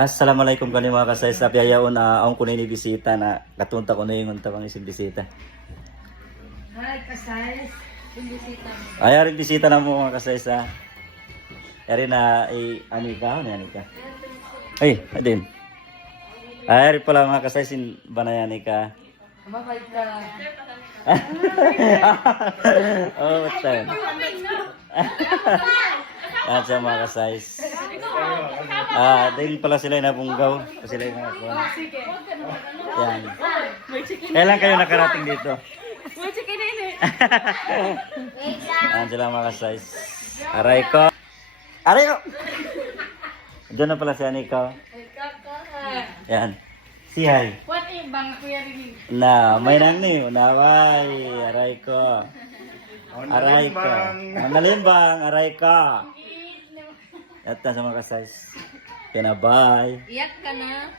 Assalamualaikum kani mga kasay sa biyayaon aong kuno ni bisita na katunta ko na yung unta pang isig bisita. Hi, kasay. Bisita mo. Ay ari bisita na mo mga kasay sa. Ari na ani ka. Ay, adin. Ay ari pala mga kasay sin banayani ka. Mabait ka. Oh, what's that? Sa mga kasay. Dahil pala sila nabunggaw. Sila yung mga kuwan. Yan. Kailan kayo nakarating dito? May chicken din eh. Yan sila mga size. Aray ko. Aray ko! Diyan na pala si Anika. Yan. Si Hay. What ibang kuya rin? Na, may nang ni. Unaway. Aray ko. Aray ko. Nalimbang. Aray ko. At sa mga size. Kaya na bye. Iyak ka na.